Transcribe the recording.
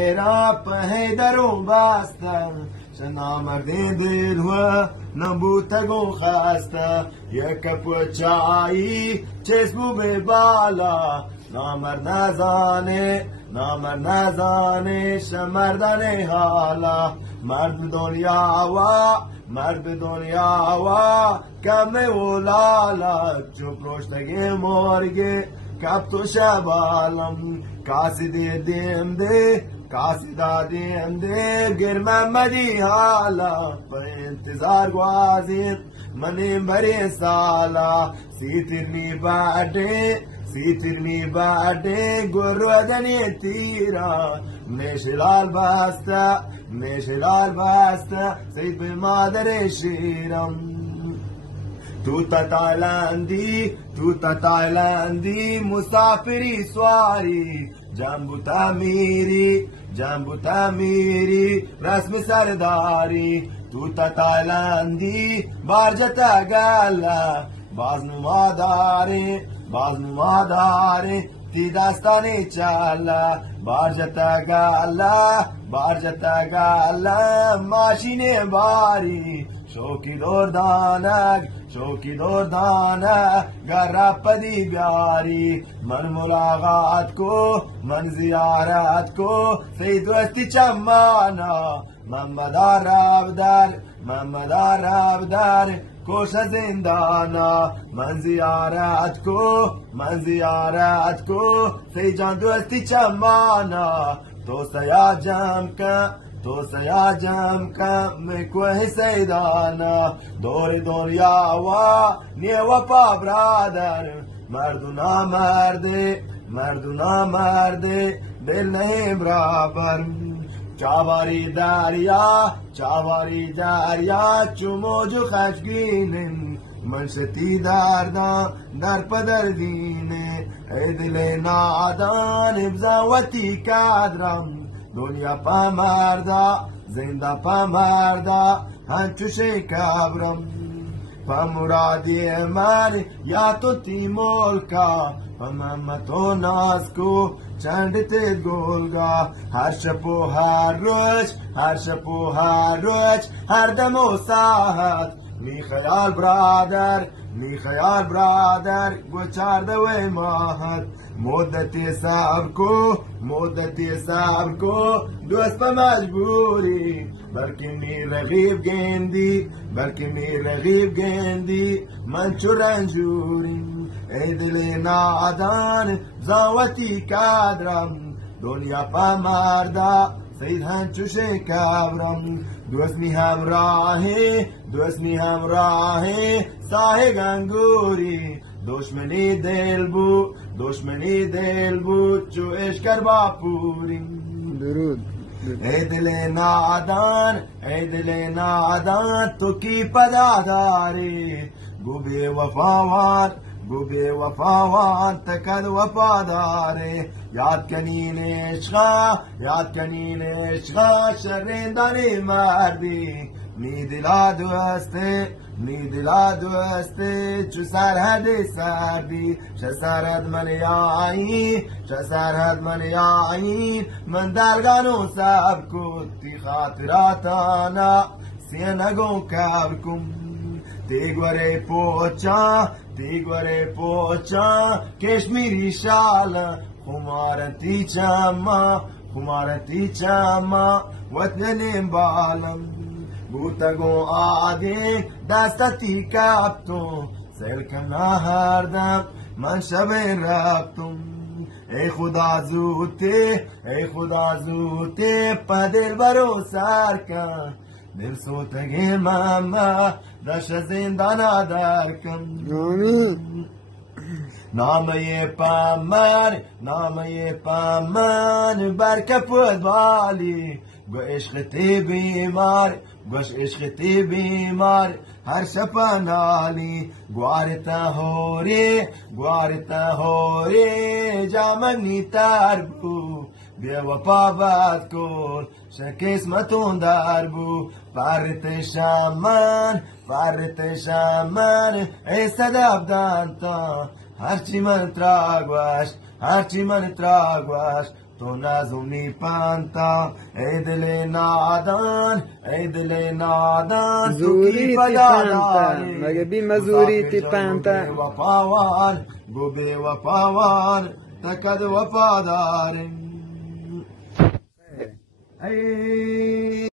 راب هیدرون باستم شنامردی دل و نبوتگو خسته یک کپ چایی چشمو به بالا نامرد نزانه شمردن حالا مرد دنیا و کم اولالا چوب روشتگی مرگی کب تو شبالم کاسی دیم ده گر محمدی حالا پا انتظار گوازیم منیم بری سالا سیترنی باده گرودنی تیرا میشلال باستا سید به مادر شیرم تو تا تایلندی مسافری سواری جنبو تعمیری رسم سرداری تو تا تایلندی بارجتا گالا باز نماداره تی داستانی چالا بارجتا گالا ماشین باری شوکی دردانک گرپدی بیاری من ملاقات کو من زیارت کو سی دوستی چمانا محمد عرب در کوش زندانا من زیارت کو سی جان دوستی چمانا تو سیا جم کم کوه سیدانا دور دنیا و نیو پا برادر مردو مرده دل نہیں برابر چاواری دریا چو موجو خشگینن منشتی در پدر دینه ای دل نادان ابزاوتی کادرم دنیا پا مردا زنده پا مردا هنچو شکبرم پا مرادی من یا تو تی ملکا پا ممتو ناز کو چند تید گلگا هر شب و هر روز هر دم و ساعت می خیال برادر گوچارده و ماهد مدتی صبر کو دوست پا مجبوری بلکه می رغیب گندی من چو رنجوری ای دل نادان زاوتی کادرم دنیا پا مردا سید هنچو شکبرم دوست می همراهی ساه گنگوری دشمنی دل بود چو اشکر باپوری درود ای دل نادان تو کی پداداری گو بے وفاوان تکد وفاداری یاد کنین عشقا شرندانی مردی می دلا دوسته چو سرحد سردی چه سرحد من یایی من درگانو سب کتی خاطراتانا سینگو کب کم تیگوره پوچا کشمیری شال خمارتی چما وطنیم بالم بوتگو آدی دستتی کبتم سلکنا هر دم من شب رفتم ای خدا زوته پا دل برو سر کن دل سوتگی ماما دش زندانا درکم نامه پامن برکف بالی گو عشق تی بیمار هر شپا نالی گوارتا ہوری جامنی تربو بے وفا بات کول شکسمتون در بو پرت شامن ای صدف دانتا هرچی من تراگواش تو نازمی پانتا ای دل نادان ای دل نادان زوری تی پانتا مگه بی مزوری تی پانتا وفاوان گوبه وفاوان تکد وفادار ای